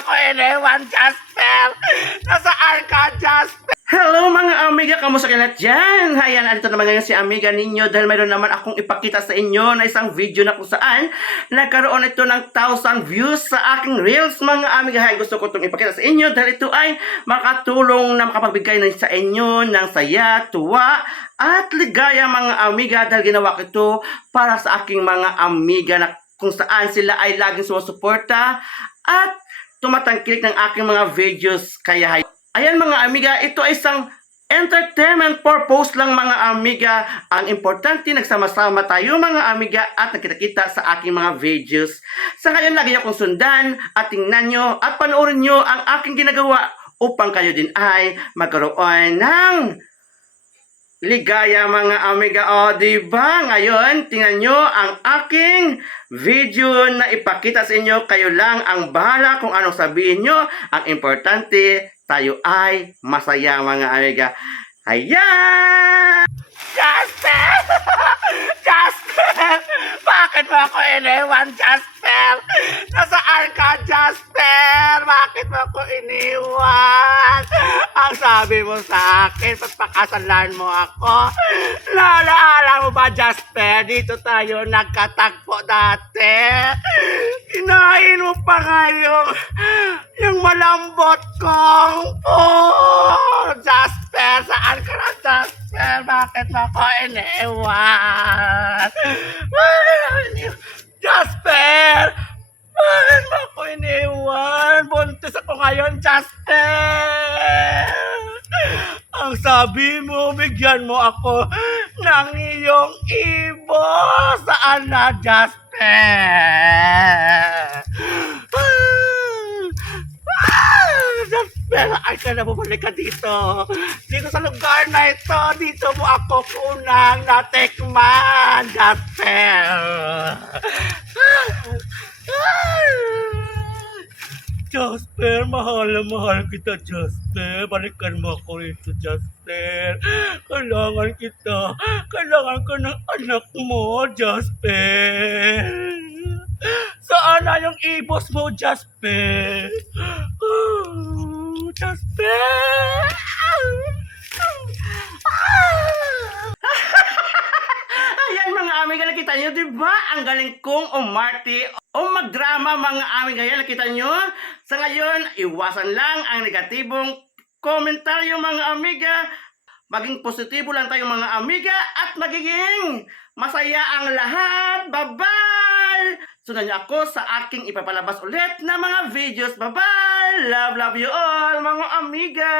ako iniwan, Jasper? Nasaan ka, Jasper? Hello mga amiga, kamusta kayo lahat dyan? Ayan, alito naman ngayon si amiga ninyo dahil mayroon naman akong ipakita sa inyo na isang video na kung saan nagkaroon ito ng 1,000 views sa aking reels mga amiga. Hay, gusto ko itong ipakita sa inyo dahil ito ay makatulong na makapagbigay na sa inyo ng saya, tuwa at ligaya mga amiga dahil ginawa ko ito para sa aking mga amiga na kung saan sila ay laging sumusuporta at tumatangkilik ng aking mga videos. Kaya ayan mga amiga, ito ay isang entertainment purpose lang mga amiga. Ang importante, nagsama-sama tayo mga amiga at nakita-kita sa aking mga videos. Sa ngayon, lagi akong sundan at tingnan nyo at panoorin nyo ang aking ginagawa upang kayo din ay magkaroon ng ligaya mga amiga. O, diba? Ngayon, tingnan nyo ang aking video na ipakita sa inyo. Kayo lang ang bahala kung anong sabihin nyo. Ang importante, tayo ay masaya mga amiga. Ayan! Jasper! Jasper! Bakit mo ako iniwan, Jasper? Nasaan ka, Jasper? Bakit mo ako iniwan? Ang sabi mo sa akin, pagpakasalan mo ako. Naalala mo ba, Jasper? Dito tayo nagkatagpo dati. Kinain mo pa ngayon yung malambot kong Jasper, saan ka na, Jasper? Bakit mo ako iniwan? Jasper! Bakit mo ako iniwan? Buntis ako ngayon, Jasper! Ang sabi mo, bigyan mo ako ng iyong ibo. Saan na, Jasper? Jasper, ay ka na, bumalik ka dito. Dito sa lugar na ito, dito mo ako unang natikman, Jasper. Jasper, mahal na mahal kita, Jasper. Balikan mo ako rito, Jasper. Kailangan kita. Kailangan ka ng anak mo, Jasper. Saan na yung ibos mo, Jasper? Jasper! Ayan mga amiga, nakita nyo, diba? Ang galing kong umarte o magdrama mga amiga. Yan, nakita nyo? Sa ngayon, iwasan lang ang negatibong komentaryo mga amiga. Maging positibo lang tayo mga amiga at magiging masaya ang lahat. Bye-bye! Sundan niyo ako sa aking ipapalabas ulit na mga videos. Bye-bye! Love you all mga amiga!